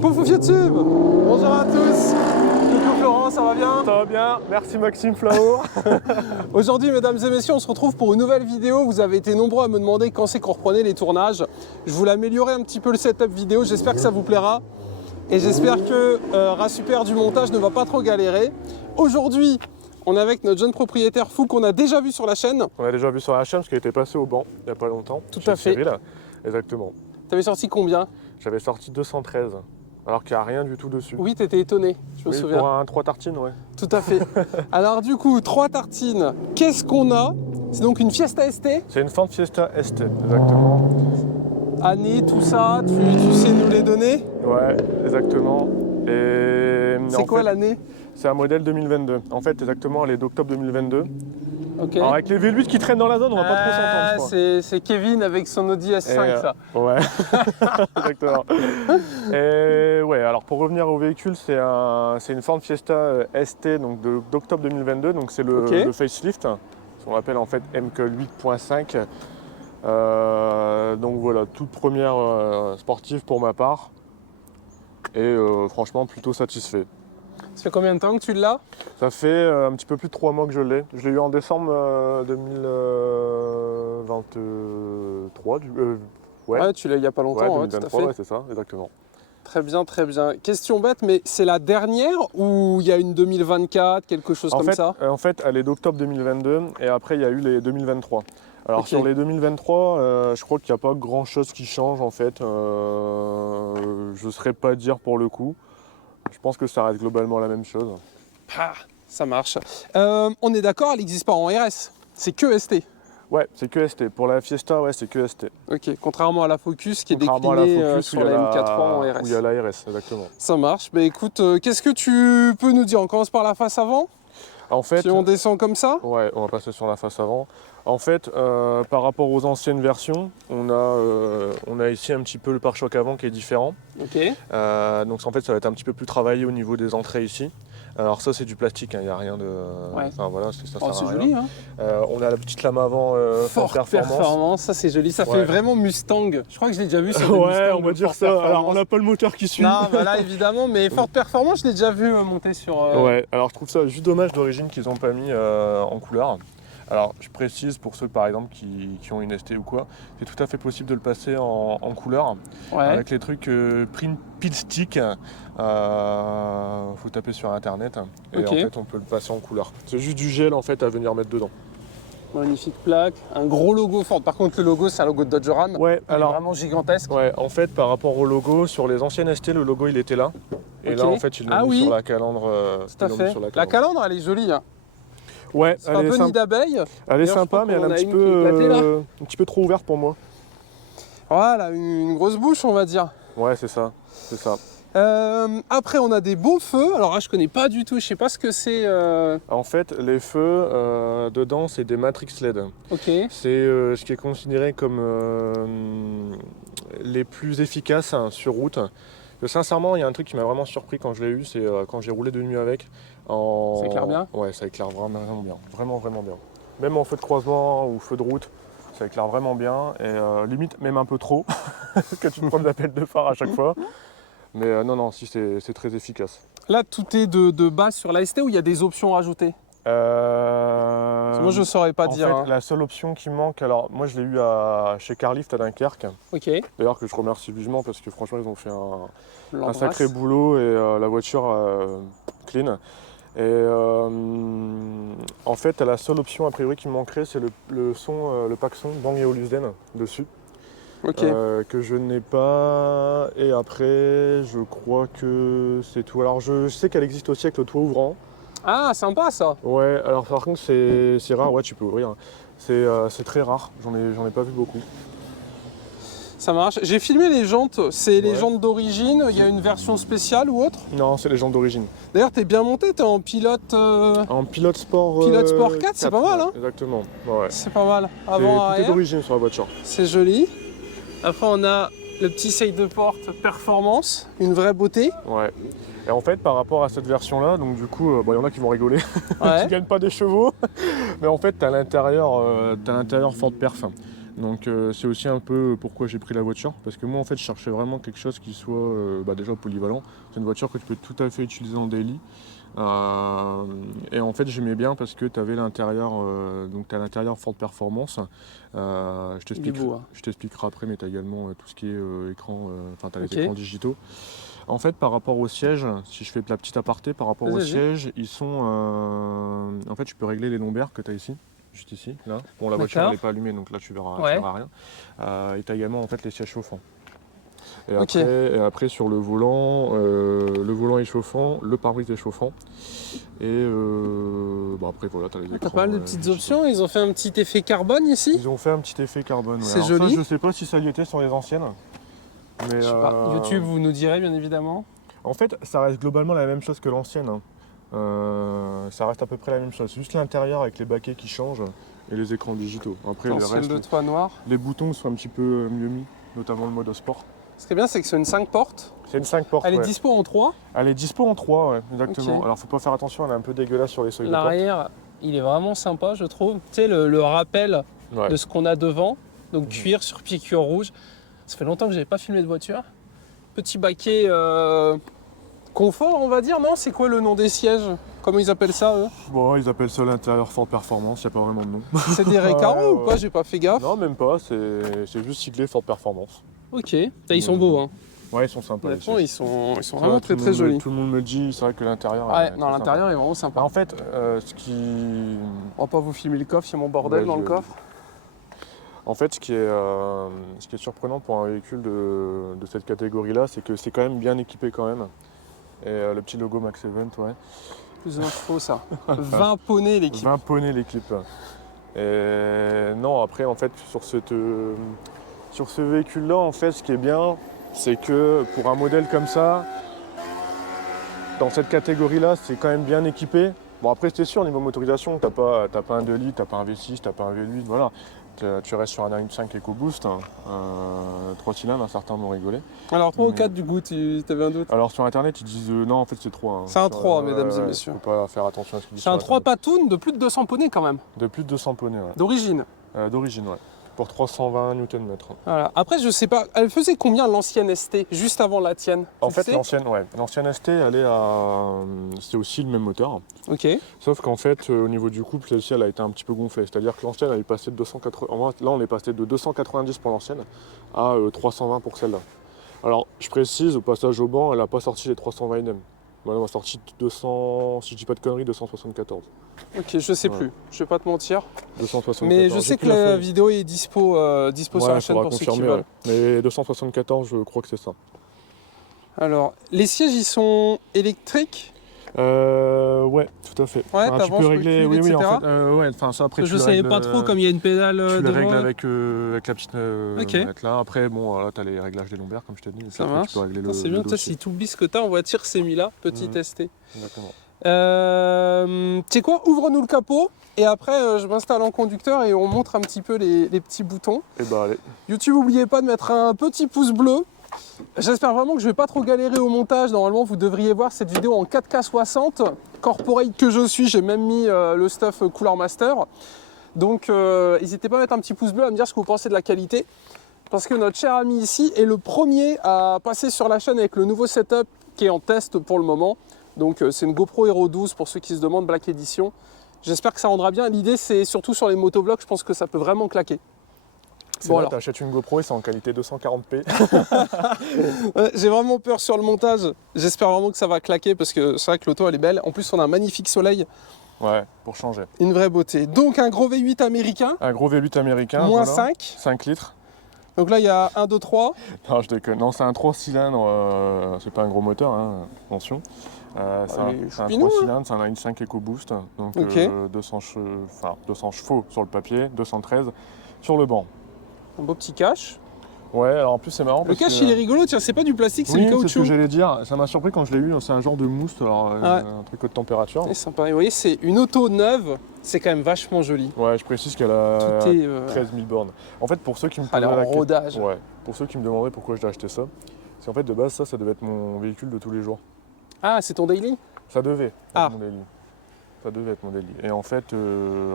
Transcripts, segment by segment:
Pouf YouTube. Bonjour à tous. Coucou Florent, ça va bien? Ça va bien, merci Maxime Flao. Aujourd'hui, mesdames et messieurs, on se retrouve pour une nouvelle vidéo. Vous avez été nombreux à me demander quand c'est qu'on reprenait les tournages. Je voulais améliorer un petit peu le setup vidéo, j'espère que ça vous plaira. Et j'espère que Rasuper du montage ne va pas trop galérer. Aujourd'hui, on est avec notre jeune propriétaire fou qu'on a déjà vu sur la chaîne. On a déjà vu sur la chaîne parce qu'il était passé au banc il n'y a pas longtemps. Tout à fait. Cyril. Exactement. T'avais sorti combien? J'avais sorti 213, alors qu'il n'y a rien du tout dessus. Oui, t'étais étonné, je me souviens. Pour un 3 tartines, ouais. Tout à fait. Alors du coup, 3 tartines, qu'est-ce qu'on a? C'est donc une Fiesta ST. C'est une Ford Fiesta ST, exactement. Année, tout ça, tu sais nous les donner? Ouais, exactement. Et c'est quoi l'année? C'est un modèle 2022. En fait, exactement, elle est d'octobre 2022. Ok. Alors avec les V8 qui traînent dans la zone, on va pas trop s'entendre, je crois. C'est Kevin avec son Audi S5, ça. Ouais, exactement. Et ouais, alors pour revenir au véhicule, c'est une Ford Fiesta ST d'octobre 2022, donc c'est le facelift, ce qu'on appelle en fait MQ 8.5. Donc voilà, toute première sportive pour ma part. Et franchement, plutôt satisfait. Ça fait combien de temps que tu l'as? Ça fait un petit peu plus de 3 mois que je l'ai. Je l'ai eu en décembre 2023. Ouais, tu l'as il n'y a pas longtemps, 2023, tout à fait. Ouais, c'est ça, exactement. Très bien, très bien. Question bête, mais c'est la dernière ou il y a une 2024, quelque chose comme ça? En fait, elle est d'octobre 2022 et après, il y a eu les 2023. Alors sur les 2023, je crois qu'il n'y a pas grand-chose qui change en fait. Je ne saurais pas dire pour le coup. Je pense que ça reste globalement la même chose. Ah, ça marche. On est d'accord, elle n'existe pas en RS. C'est que ST. Ouais, c'est que ST. Pour la Fiesta, ouais, c'est que ST. Ok, contrairement à la Focus qui est déclinée sur la M4 en RS. Où il y a la RS, exactement. Ça marche. Bah écoute, qu'est-ce que tu peux nous dire? On commence par la face avant? En fait, si on descend comme ça? Ouais, on va passer sur la face avant. En fait, par rapport aux anciennes versions, on a ici un petit peu le pare-choc avant qui est différent. Ok. Donc en fait, ça va être un petit peu plus travaillé au niveau des entrées ici. Alors ça, c'est du plastique, il n'y a rien de... Ouais. Enfin voilà, ça sert à c'est rien. joli, hein. On a la petite lame avant Ford Performance, ça c'est joli, ça fait vraiment Mustang. Je crois que je l'ai déjà vu sur des ouais, Mustang, on va dire ça. Alors on n'a pas le moteur qui suit. Non, bah là évidemment, mais Ford Performance, je l'ai déjà vu monter sur... Ouais, alors je trouve ça juste dommage d'origine qu'ils n'ont pas mis en couleur. Alors je précise pour ceux par exemple qui ont une ST ou quoi, c'est tout à fait possible de le passer en couleur. Ouais. Avec les trucs print peel stick, faut taper sur internet et en fait on peut le passer en couleur. C'est juste du gel en fait à venir mettre dedans. Magnifique plaque, un gros logo Ford. Par contre le logo c'est un logo de Dodge Ram. Ouais, alors vraiment gigantesque. Ouais, en fait par rapport au logo, sur les anciennes ST le logo il était là. Et là en fait il l'a mis sur la calandre. Tout à fait. La calandre elle est jolie. Hein. Ouais, c'est un peu nid d'abeille. Elle est sympa, mais elle est un petit peu trop ouverte pour moi. Voilà, une grosse bouche, on va dire. Ouais, c'est ça, c'est ça. Après, on a des beaux feux. Alors là, je connais pas du tout, je sais pas ce que c'est. En fait, les feux, dedans, c'est des Matrix LED. Ok. C'est ce qui est considéré comme les plus efficaces sur route. Sincèrement, il y a un truc qui m'a vraiment surpris quand je l'ai eu, c'est quand j'ai roulé de nuit avec. Ça éclaire bien? Ouais, ça éclaire vraiment bien. Vraiment bien. Même en feu de croisement ou feu de route, ça éclaire vraiment bien. Et limite, même un peu trop, que tu te prends d'appel de phare à chaque fois. Mais non, si, c'est très efficace. Là, tout est de base sur la ST ou il y a des options rajoutées? Moi, je ne saurais pas dire. En fait, la seule option qui manque, alors moi je l'ai eu chez Carlift à Dunkerque. Ok. D'ailleurs que je remercie vivement parce que franchement ils ont fait un sacré boulot et la voiture clean. Et en fait la seule option a priori qui me manquerait c'est le pack son Bang & Olufsen dessus. Ok. Que je n'ai pas. Et après je crois que c'est tout. Alors je sais qu'elle existe aussi avec le toit ouvrant. Ah, sympa ça. Ouais, alors par contre c'est rare, ouais tu peux ouvrir. C'est très rare, j'en ai pas vu beaucoup. Ça marche. J'ai filmé les jantes, c'est les jantes d'origine, il y a une version spéciale ou autre? Non, c'est les jantes d'origine. D'ailleurs, t'es bien monté, t'es en pilote... En pilote sport... Pilote sport 4, c'est pas mal hein? Exactement, ouais. C'est pas mal. Avant, tout est d'origine sur la voiture. C'est joli. Après, on a le petit side de porte performance, une vraie beauté. Ouais. Et en fait, par rapport à cette version-là, donc du coup, il y en a qui vont rigoler, ouais. qui gagnent pas des chevaux, mais en fait, t'as l'intérieur Ford Perf. Donc c'est aussi un peu pourquoi j'ai pris la voiture, parce que moi en fait je cherchais vraiment quelque chose qui soit déjà polyvalent. C'est une voiture que tu peux tout à fait utiliser en daily. Et en fait j'aimais bien parce que tu avais l'intérieur, donc tu as l'intérieur Ford Performance. Je t'expliquerai après, mais tu as également tout ce qui est écran, enfin tu as les écrans digitaux. En fait, par rapport au siège, si je fais la petite aparté, par rapport au siège, ils sont. En fait, tu peux régler les lombaires que tu as ici, juste ici, là. Bon, la voiture n'est pas allumée, donc là tu verras rien. Et tu as également en fait les sièges chauffants. Et après sur le volant est chauffant, le pare-brise est chauffant. Et après voilà, tu as les écrans. T'as pas mal de petites options, ils ont fait un petit effet carbone ici. Ils ont fait un petit effet carbone. C'est joli. Ça, je sais pas si ça y était sur les anciennes. Mais, je sais pas, YouTube vous nous direz bien évidemment. En fait, ça reste globalement la même chose que l'ancienne. Ça reste à peu près la même chose. C'est juste l'intérieur avec les baquets qui changent et les écrans digitaux. Après, le reste, de toit noir. Les boutons sont un petit peu mieux mis, notamment le mode sport. Ce qui est bien, c'est que c'est une 5 portes. C'est une 5 portes. Elle est dispo en 3. Elle est dispo en 3, ouais, exactement. Alors, faut pas faire attention, elle est un peu dégueulasse sur les seuils de porte. L'arrière, il est vraiment sympa, je trouve. Tu sais, le rappel de ce qu'on a devant. Donc, cuir sur piqûre rouge. Ça fait longtemps que j'avais pas filmé de voiture. Petit baquet confort, on va dire, non? C'est quoi le nom des sièges? Comment ils appellent ça, eux? Bon, ils appellent ça l'intérieur Ford Performance, il n'y a pas vraiment de nom. C'est des Recaro ou pas? J'ai pas fait gaffe. Non, même pas, c'est juste siglé Ford Performance. Ok, ils sont beaux, hein. Ouais, ils sont sympas. Ils sont vraiment très très jolis. Tout le monde me le dit, c'est vrai que l'intérieur l'intérieur est vraiment sympa. En fait, ce qui... On va pas vous filmer le coffre, il y a mon bordel dans le coffre. En fait, ce qui est surprenant pour un véhicule de cette catégorie-là, c'est que c'est quand même bien équipé quand même. Et le petit logo Max Event, ouais. Plus d'infos, ça. 20 poneys l'équipe. 20 poneys l'équipe. Et non, après, en fait, sur ce véhicule-là, en fait, ce qui est bien, c'est que pour un modèle comme ça, dans cette catégorie-là, c'est quand même bien équipé. Bon, après, c'est sûr, niveau motorisation, t'as pas un 2 litres, t'as pas un V6, t'as pas un V8, voilà. Tu restes sur un 1.5 EcoBoost, 3 cylindres, certains m'ont rigolé. Alors 3 ou 4 du coup, tu avais un doute? Alors sur internet ils disent non, en fait c'est 3. Hein. C'est un 3 mesdames et messieurs. Faut pas faire attention à ce qu'ils disent. C'est un 3 Patoun de plus de 200 poneys quand même. De plus de 200 poneys, ouais. D'origine? D'origine, ouais. Pour 320 Nm. Voilà. Après je sais pas, elle faisait combien l'ancienne ST, juste avant la tienne? En fait l'ancienne ST elle est à... C'est aussi le même moteur. Ok. Sauf qu'en fait au niveau du couple, celle-ci elle a été un petit peu gonflée. C'est-à-dire que l'ancienne elle est passée de 280... Là on est passé de 290 pour l'ancienne à 320 pour celle-là. Alors je précise, au passage au banc, elle n'a pas sorti les 320 Nm. Elle a sorti 200, si je dis pas de conneries, 274. Ok, je sais plus, je vais pas te mentir. 274. Mais je sais que la vidéo est dispo sur la chaîne pour ceux qui veulent. Mais 274, je crois que c'est ça. Alors, les sièges, ils sont électriques? Ouais, tout à fait. Ouais, tu peux régler, recul, etc. En fait, ouais, enfin ça après. Je savais pas trop, comme il y a une pédale tu devant. les règles avec la petite. Ok. Là. Après, bon, là, t'as les réglages des lombaires, comme je t'ai dit. Ça marche. Tu peux régler c'est bien, si tu oublies ce que t'as en voiture, c'est mis là, petit testé. Exactement. Tu sais quoi, ouvre-nous le capot. Et après, je m'installe en conducteur et on montre un petit peu les petits boutons. Et bah allez. YouTube, n'oubliez pas de mettre un petit pouce bleu. J'espère vraiment que je ne vais pas trop galérer au montage. Normalement, vous devriez voir cette vidéo en 4K 60. Corporate que je suis, j'ai même mis le stuff Cooler Master. Donc, n'hésitez pas à mettre un petit pouce bleu, à me dire ce que vous pensez de la qualité. Parce que notre cher ami ici est le premier à passer sur la chaîne avec le nouveau setup qui est en test pour le moment. Donc, c'est une GoPro Hero 12 pour ceux qui se demandent, Black Edition. J'espère que ça rendra bien. L'idée, c'est surtout sur les motovlogs, je pense que ça peut vraiment claquer. Bon, alors, t'achètes une GoPro et c'est en qualité 240p. J'ai vraiment peur sur le montage. J'espère vraiment que ça va claquer parce que c'est vrai que l'auto elle est belle. En plus, on a un magnifique soleil. Ouais, pour changer. Une vraie beauté. Donc, un gros V8 américain. Un gros V8 américain. Moins voilà. 5. 5 litres. Donc là, il y a 1, 2, 3. Non, je déconne. Non, c'est un 3 cylindres. C'est pas un gros moteur, hein, attention. C'est un 3 cylindres, c'est un 1.5 EcoBoost. Donc, 200 chevaux sur le papier, 213 sur le banc. Un beau petit cache. Ouais, alors en plus c'est marrant. Le cache il est rigolo, tiens, c'est pas du plastique, c'est du caoutchouc. C'est ce que j'allais dire, ça m'a surpris quand je l'ai eu, c'est un genre de mousse, alors un truc de température. C'est sympa, et vous voyez, c'est une auto neuve, c'est quand même vachement joli. Ouais, je précise qu'elle a 13 000 bornes. En fait, pour ceux qui me rodage. Ouais, pour ceux qui me demandaient pourquoi j'ai acheté ça, c'est qu'en fait de base ça devait être mon véhicule de tous les jours. Ah, c'est ton daily? Ça devait être mon daily. Ça devait être mon daily. Et en fait,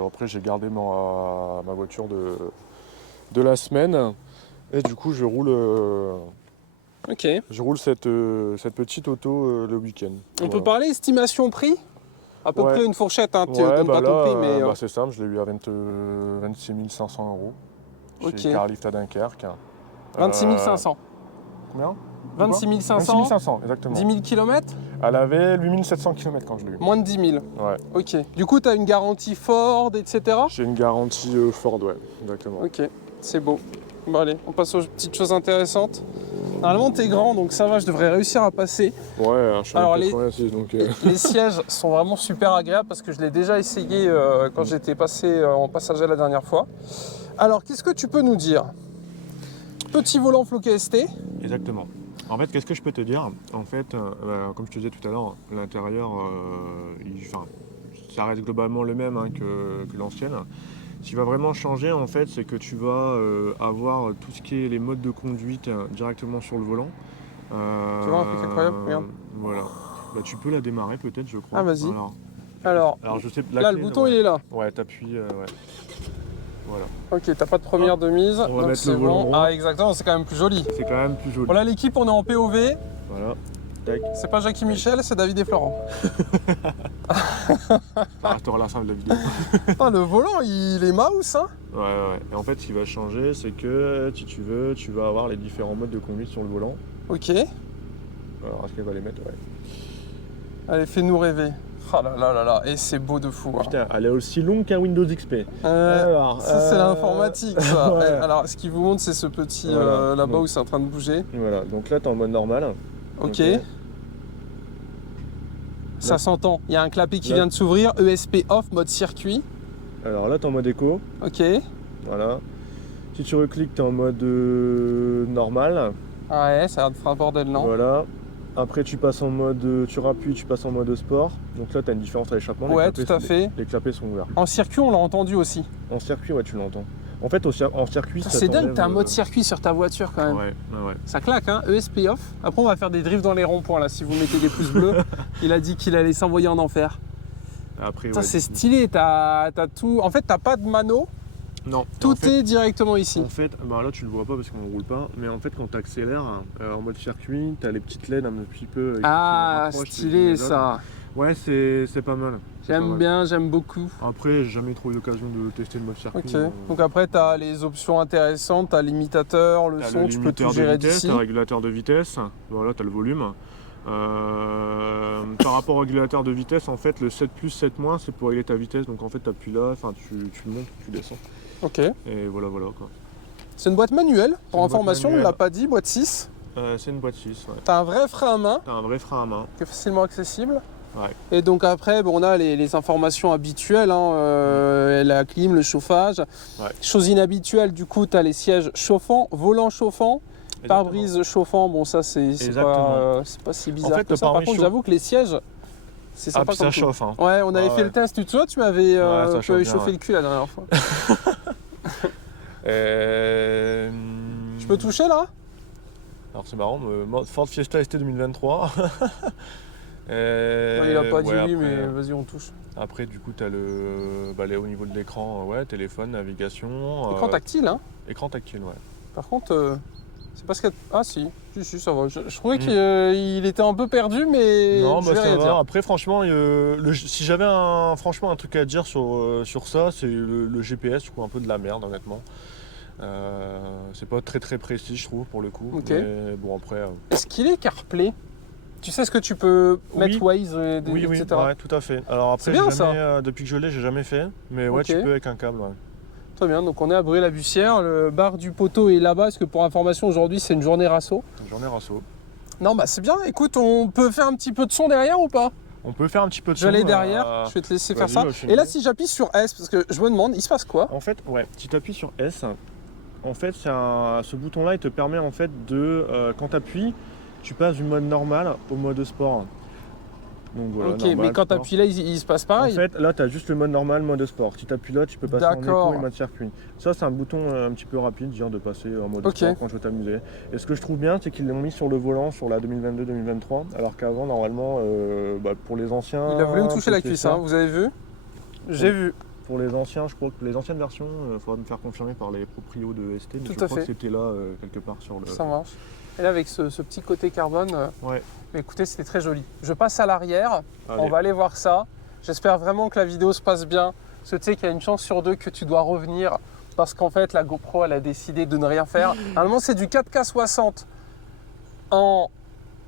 après j'ai gardé ma voiture de la semaine. Et du coup, je roule, Ok. cette petite auto le week-end. On peut parler estimation prix? À peu Ouais. près une fourchette, hein. Tu Ouais, donnes pas ton prix, mais... c'est simple, je l'ai eu à 26 500 € Ok. chez Carlift à Dunkerque. 26 500. Combien? 26 500. 26 500, exactement. 10 000 km? Elle avait 8 700 km quand je l'ai eu. Moins de 10 000. Ouais. Ok. Du coup, tu as une garantie Ford, etc. J'ai une garantie Ford, ouais, exactement. Ok, c'est beau. Bon allez, on passe aux petites choses intéressantes. Normalement, t'es grand, donc ça va, je devrais réussir à passer. Ouais, je suis Alors, en 86, donc... Les sièges sont vraiment super agréables parce que je l'ai déjà essayé quand j'étais passé en passager la dernière fois. Alors, qu'est-ce que tu peux nous dire? Petit volant floqué ST. Exactement. En fait, qu'est-ce que je peux te dire? En fait, comme je te disais tout à l'heure, l'intérieur, ça reste globalement le même que l'ancienne. Ce qui va vraiment changer, en fait, c'est que tu vas avoir tout ce qui est les modes de conduite directement sur le volant. Tu vois un truc incroyable? Regarde. Voilà. Bah, tu peux la démarrer peut-être, je crois. Ah, vas-y. Alors, je sais, là, le bouton, il est là. Ouais, t'appuies, ouais. Voilà. Ok, t'as pas de première de mise. On va mettre le volant droit. Ah, exactement, c'est quand même plus joli. C'est quand même plus joli. Voilà, l'équipe, on est en POV. Voilà. Tac. C'est pas Jackie Michel, c'est David et Florent. Ça restera la fin de la vidéo. Ah, le volant, il est mouse, hein? Ouais. Et en fait, ce qui va changer, c'est que si tu veux, tu vas avoir les différents modes de conduite sur le volant. Ok. Alors, est-ce qu'elle va les mettre? Ouais. Allez, fais-nous rêver. Ah là, et c'est beau de fou. Hein. Putain, elle est aussi longue qu'un Windows XP. Alors, ça, c'est l'informatique, ça. Ouais. Alors, ce qui vous montre, c'est ce petit Voilà. là-bas où c'est en train de bouger. Voilà, donc là, t'es en mode normal. Ok. Ça s'entend. Il y a un clapet qui Là. vient de s'ouvrir. ESP off, mode circuit. Alors là, t'es en mode éco. Ok. Voilà. Si tu recliques, t'es en mode normal. Ah ouais, ça a l'air de faire un bordel, non? Voilà. Après, tu passes en mode. Tu rappuies, tu passes en mode sport. Donc là, t'as une différence à l'échappement. Ouais, tout à fait. Les clapets sont ouverts. En circuit, on l'a entendu aussi. En circuit, ouais, tu l'entends. En fait, en circuit, ça C'est dingue, t'enlève, t'as un mode circuit sur ta voiture quand même. Ouais. Ça claque, hein, ESP off. Après, on va faire des drifts dans les ronds-points là, si vous mettez des pouces bleus. Il a dit qu'il allait s'envoyer en enfer. Après, Putain, ouais, c'est stylé, t'as tout. En fait, t'as pas de mano, Non. tout en fait, est directement ici. En fait, bah là tu le vois pas parce qu'on ne roule pas, mais en fait quand tu accélères en mode circuit, tu as les petites LED un petit peu. Ah, stylé ça. Ouais, c'est pas mal. J'aime bien, j'aime beaucoup. Après, j'ai jamais trop eu l'occasion de tester le mode circuit. Ok, donc après tu as les options intéressantes, tu as l'imitateur, le son, tu peux tout gérer d'ici. Tu as le régulateur de vitesse, voilà, tu as le volume. Par rapport au régulateur de vitesse, en fait, le 7+, 7-, c'est pour régler ta vitesse. Donc en fait, tu appuies là, tu montes, tu descends. Ok. Et voilà quoi. C'est une boîte manuelle, pour une information, boîte on ne l'a manuelle. pas dit, boîte 6. C'est une boîte 6, ouais. Tu as un vrai frein à main Tu as un vrai frein à main. qui est facilement accessible. Ouais. Et donc après, bon, on a les informations habituelles, hein, la clim, le chauffage. Ouais. Chose inhabituelle, du coup, tu as les sièges chauffants, volant chauffant, pare-brise chauffant. Bon, ça, c'est pas si bizarre En fait, que ça. Par contre, j'avoue que les sièges, c'est sympa puis comme ça tout. chauffe. Hein. Ouais, on avait fait le test, tu te souviens, tu m'avais ça chauffe bien, chauffé le cul la dernière fois. Je peux toucher là? Alors c'est marrant, Ford Fiesta ST 2023. Non, il a pas dit oui, après, mais vas-y, on touche. Après, du coup, tu as au niveau de l'écran, téléphone, navigation. Écran tactile, hein? Écran tactile, ouais. Par contre, c'est parce que. Ah si, ça va. Je trouvais qu'il était un peu perdu, mais. Non, je vais rien dire. Après, franchement, si j'avais franchement un truc à dire sur ça, c'est le GPS, je trouve un peu de la merde, honnêtement. C'est pas très très précis, je trouve, pour le coup. Ok. Mais bon, après. Est-ce qu'il est CarPlay? Tu sais ce que tu peux mettre Waze, Oui, etc. ouais, tout à fait. Alors après, C'est bien, ça. Depuis que je l'ai, j'ai jamais fait. Mais ouais, Ok. tu peux avec un câble, ouais. Très bien, donc on est à Bray-la-Bussière, le bar du poteau est là-bas, parce que pour information, aujourd'hui c'est une journée rasso. Une journée rasso. Non, bah c'est bien, écoute, on peut faire un petit peu de son derrière ou pas? On peut faire un petit peu de Je vais aller son, derrière, je vais te laisser faire ça. vas-y, Et là, si j'appuie sur S, parce que je me demande, il se passe quoi? En fait, ouais, si tu appuies sur S, en fait, ce bouton-là, il te permet en fait quand tu appuies, tu passes du mode normal au mode sport. Donc voilà, ok, normal, mais quand tu sport. appuies là, il se passe En pareil? fait, là, tu as juste le mode normal, mode sport. Si tu appuies là, tu peux passer en D'accord. éco et mode circuit. Ça, c'est un bouton un petit peu rapide, genre de passer en mode Ok. sport quand je veux t'amuser. Et ce que je trouve bien, c'est qu'ils l'ont mis sur le volant sur la 2022-2023, alors qu'avant, normalement, pour les anciens... Il a voulu me toucher la cuisse, hein, vous avez vu? J'ai vu. pour les anciens, je crois que les anciennes versions, il faudra me faire confirmer par les proprios de ST, mais Tout je à crois fait. que c'était là quelque part sur le... Ça marche. Et là, avec ce petit côté carbone, Ouais. écoutez, c'était très joli. Je passe à l'arrière, Allez. on va aller voir ça. J'espère vraiment que la vidéo se passe bien. Parce que tu sais qu'il y a une chance sur deux que tu dois revenir parce qu'en fait, la GoPro, elle a décidé de ne rien faire. Normalement, c'est du 4K 60 en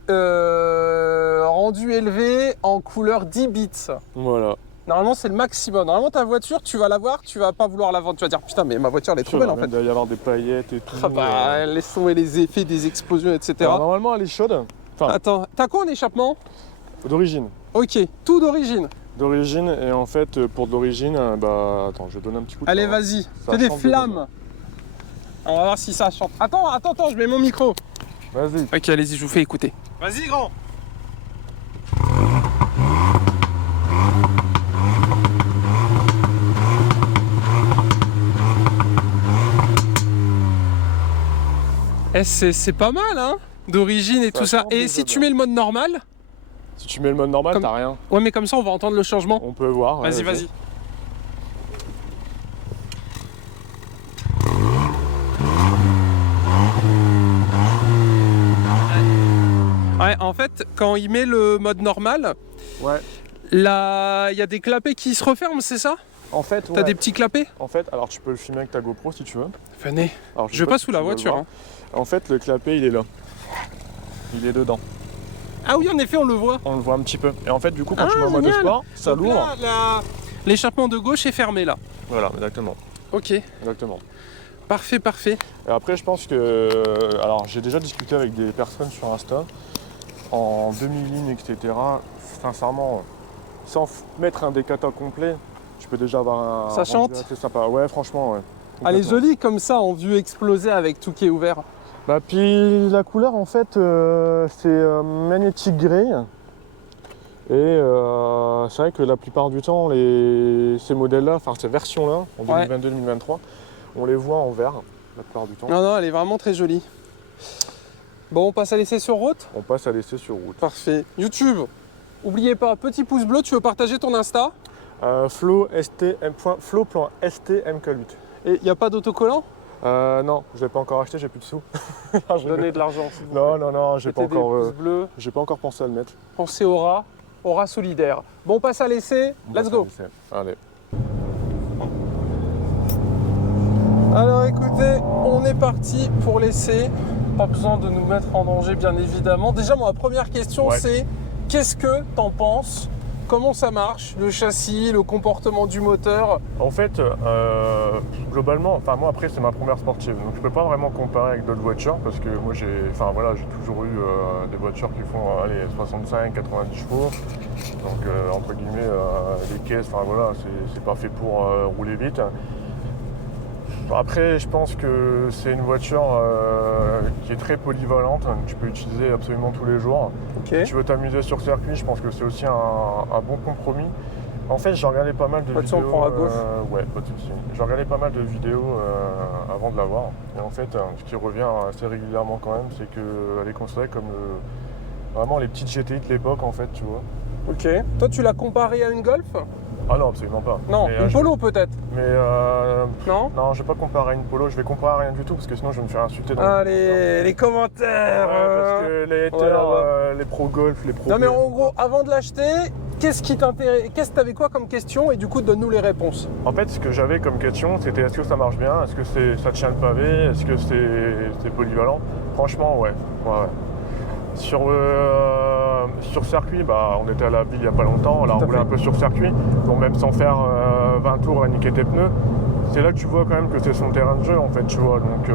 rendu élevé en couleur 10 bits. Voilà. Normalement, c'est le maximum. Normalement, ta voiture, tu vas la voir, tu vas pas vouloir la vendre. Tu vas dire, putain, mais ma voiture, elle est trop belle en fait. Il va y avoir des paillettes et tout. Ah bah, laisse tomber les effets des explosions, etc. Alors, normalement, elle est chaude. Enfin, Attends, t'as quoi en échappement? d'origine. Ok, tout d'origine. D'origine, et en fait, pour de l'origine, bah attends, je vais donner un petit coup de Allez, temps. vas-y, Ça fais des chante flammes. On va voir si ça chante. Attends, je mets mon micro. Vas-y. Ok, allez-y, je vous fais écouter. Vas-y, grand. Eh, c'est pas mal, hein, d'origine et Ça tout ça. chante Et déjà si tu bien. mets le mode normal? Si tu mets le mode normal, Comme- t'as rien. Ouais, mais comme ça, on va entendre le changement. On peut voir. ouais, Vas-y, vas-y. Ouais, en fait, quand il met le mode normal, Ouais. là, il y a des clapets qui se referment, c'est ça? En fait, T'as des petits clapets? En fait, alors tu peux le filmer avec ta GoPro si tu veux. Venez. Alors, Je sais vais pas si sous tu la veux le voiture. voir. Hein. En fait, le clapet, il est là. Il est dedans. Ah oui, en effet, on le voit. On le voit un petit peu. Et en fait, du coup, quand Ah, tu mets en mode génial. sport, ça Donc l'ouvre. là, l'échappement de gauche est fermé là. Voilà, exactement. Ok, Exactement. parfait, parfait. Et après, je pense que. Alors, j'ai déjà discuté avec des personnes sur Insta. En demi-ligne, etc. Sincèrement, sans mettre un décata complet, tu peux déjà avoir un. Ça rendu chante assez sympa. Ouais, franchement, ouais. Elle est Complètement. jolie comme ça, en vue explosée avec tout qui est ouvert. Bah, puis la couleur, en fait, c'est magnétique grey. Et c'est vrai que la plupart du temps, ces modèles-là, enfin ces versions-là, en 2022-2023, on les voit en vert la plupart du temps. Non, non, elle est vraiment très jolie. Bon, on passe à l'essai sur route. On passe à l'essai sur route. Parfait. YouTube, n'oubliez pas, petit pouce bleu, tu veux partager ton Insta. Flo.stmk8. Et il n'y a pas d'autocollant? Non, je l'ai pas encore acheté, j'ai plus de sous. Non, je Donnez rigole. de l'argent, s'il vous Non, plaît. non, non, j'ai pas Mettez des encore, pouces bleus, j'ai pas encore pensé à le mettre. pensez au rat solidaire. Bon, on passe à l'essai, On let's passe à go. l'essai. Allez. Alors écoutez, on est parti pour l'essai. Pas besoin de nous mettre en danger, bien évidemment. Déjà, ma première question, Ouais. c'est qu'est-ce que t'en penses? Comment ça marche, le châssis, le comportement du moteur? En fait, globalement, enfin moi après c'est ma première sportive, donc je peux pas vraiment comparer avec d'autres voitures parce que moi j'ai toujours eu des voitures qui font 65-90 chevaux, donc entre guillemets les caisses, enfin voilà, c'est pas fait pour rouler vite. Après, je pense que c'est une voiture qui est très polyvalente, que tu peux utiliser absolument tous les jours. Ok. Si tu veux t'amuser sur circuit, je pense que c'est aussi un bon compromis. En fait, j'ai regardé pas mal de Pas de son, vidéos. on prend à gauche. Ouais, pas de souci. J'ai regardé pas mal de vidéos avant de l'avoir. Et en fait, ce qui revient assez régulièrement quand même, c'est qu'elle est considérée comme vraiment les petites GTI de l'époque, en fait, tu vois. Ok. Toi, tu l'as comparé à une Golf? Ah non, absolument pas. Non, Mais, une Polo peut-être? Mais Non? non, je vais pas comparer à une Polo, je vais comparer à rien du tout parce que sinon je vais me faire insulter. Dans Allez, les commentaires. parce que les haters, voilà. les pro golf, les pro. Non mais en gros, avant de l'acheter, qu'est-ce qui t'intéresse? Qu'est-ce que t'avais quoi comme question? Et du coup, donne-nous les réponses. En fait, ce que j'avais comme question, c'était est-ce que ça marche bien? Est-ce que ça tient le pavé? Est-ce que c'est polyvalent? Franchement, ouais. Sur circuit, bah, on était à la ville il n'y a pas longtemps, on a Tout à roulé fait. un peu sur circuit, donc même sans faire 20 tours à niquer tes pneus, c'est là que tu vois quand même que c'est son terrain de jeu en fait, tu vois. Donc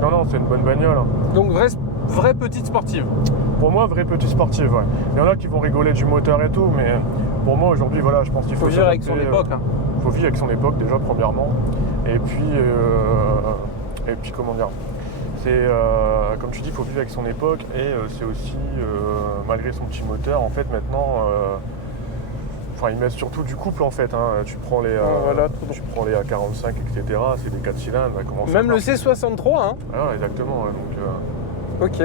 non, c'est une bonne bagnole. Hein. Donc vraie petite sportive. Pour moi, vraie petite sportive, ouais. Il y en a qui vont rigoler du moteur et tout, mais pour moi aujourd'hui, voilà, je pense qu'il Faut faut vivre avec son s'adapter, époque. Hein. faut vivre avec son époque déjà premièrement, et puis comment dire, c'est comme tu dis, il faut vivre avec son époque, et c'est aussi malgré son petit moteur, en fait maintenant, ils mettent surtout du couple en fait. Hein. Tu prends les A45, etc. C'est des 4 cylindres. Comment ça Même le marche? C63. Hein. Ah, exactement. Donc, Ok.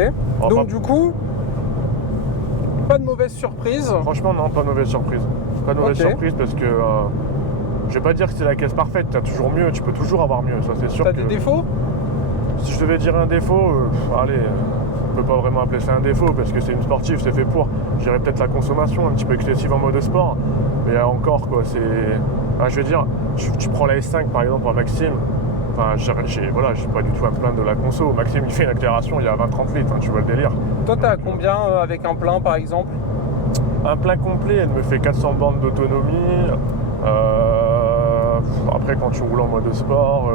Donc du coup, pas de mauvaise surprise. franchement, non, pas de mauvaise surprise. Pas de mauvaise Ok. surprise parce que je vais pas dire que c'est la caisse parfaite, tu as toujours mieux, tu peux toujours avoir mieux, ça c'est sûr. T'as des défauts? Si je devais dire un défaut, allez, on peut pas vraiment appeler ça un défaut parce que c'est une sportive, c'est fait pour. Je dirais peut-être la consommation un petit peu excessive en mode sport, mais encore quoi, c'est. Enfin, je veux dire, tu prends la S5 par exemple en Maxime, enfin, j'ai pas du tout à me plaindre de la conso. Maxime il fait une accélération, il y a 20-30 litres, hein, tu vois le délire. Toi t'as combien avec un plein par exemple? Un plein complet, elle me fait 400 bornes d'autonomie. Après quand tu roules en mode sport,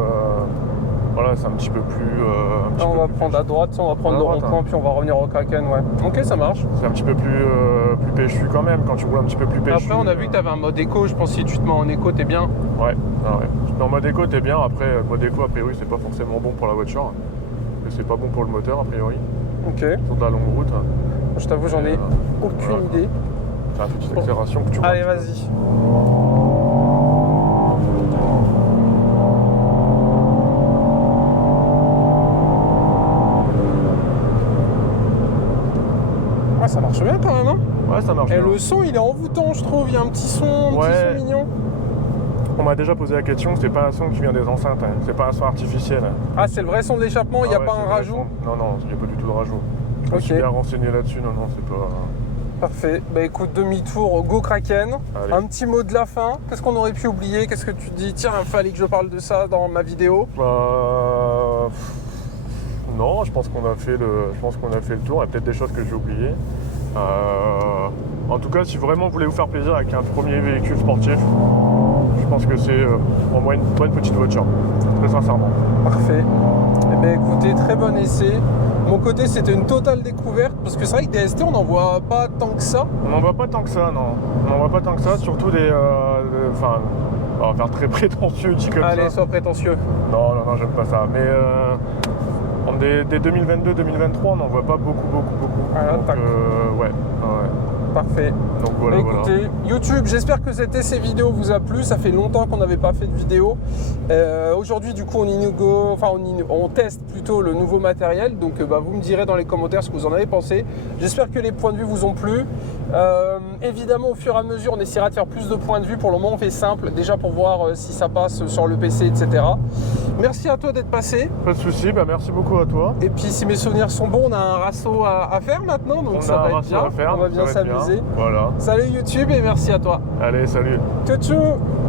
voilà, c'est un petit peu plus. On va prendre à droite, on va prendre le rond-point, puis on va revenir au Kraken, ouais. Ok, ça marche. C'est un petit peu plus péchu quand même, quand tu roules un petit peu plus péchu. Après, on a vu que tu avais un mode éco, je pense que si tu te mets en éco, t'es bien. Ouais. En mode éco, t'es bien. Après, le mode éco, a priori, c'est pas forcément bon pour la voiture. Mais c'est pas bon pour le moteur, a priori. Ok. Sur de la longue route. Je t'avoue, j'en ai aucune idée. C'est une petite accélération que tu vois. Allez, vas-y. Ça marche bien quand même, hein? Ouais, ça marche bien. Et bien. le son, il est envoûtant, je trouve. Il y a un petit son, mignon. On m'a déjà posé la question, c'est pas un son qui vient des enceintes, hein. C'est pas un son artificiel. Ah, c'est le vrai son d'échappement, il n'y a pas un rajout? Non, il n'y a pas du tout de rajout. Je me suis bien renseigné là-dessus, non, c'est pas... Parfait. Bah écoute, demi-tour, go Kraken. Allez. Un petit mot de la fin. Qu'est-ce qu'on aurait pu oublier? Qu'est-ce que tu te dis? Tiens, il fallait que je parle de ça dans ma vidéo. Non, je pense qu'on a fait le tour. Il y a peut-être des choses que j'ai oubliées. En tout cas, si vraiment vous voulez vous faire plaisir avec un premier véhicule sportif, je pense que c'est au moins une bonne petite voiture, très sincèrement. Parfait. Eh bien écoutez, très bon essai. De mon côté, c'était une totale découverte, parce que c'est vrai que des ST, on n'en voit pas tant que ça. On n'en voit pas tant que ça, non. On n'en voit pas tant que ça, surtout des... Enfin, on va faire très prétentieux, dit comme ça. Allez, sois prétentieux. Non, j'aime pas ça. Mais dès 2022-2023, on n'en voit pas beaucoup. Ah, donc, ouais. Parfait. Donc voilà, écoutez, YouTube, j'espère que cette essai vidéo vous a plu. Ça fait longtemps qu'on n'avait pas fait de vidéo. Aujourd'hui, du coup, on teste plutôt le nouveau matériel. Donc, vous me direz dans les commentaires ce que vous en avez pensé. J'espère que les points de vue vous ont plu. Évidemment, au fur et à mesure, on essaiera de faire plus de points de vue. Pour le moment, on fait simple, déjà pour voir si ça passe sur le PC, etc. Merci à toi d'être passé. Pas de soucis, merci beaucoup à toi. Et puis, si mes souvenirs sont bons, on a un rasso à faire maintenant. Donc, ça va être bien. On va bien s'amuser. Voilà. Salut YouTube et merci à toi. Allez, salut. Ciao.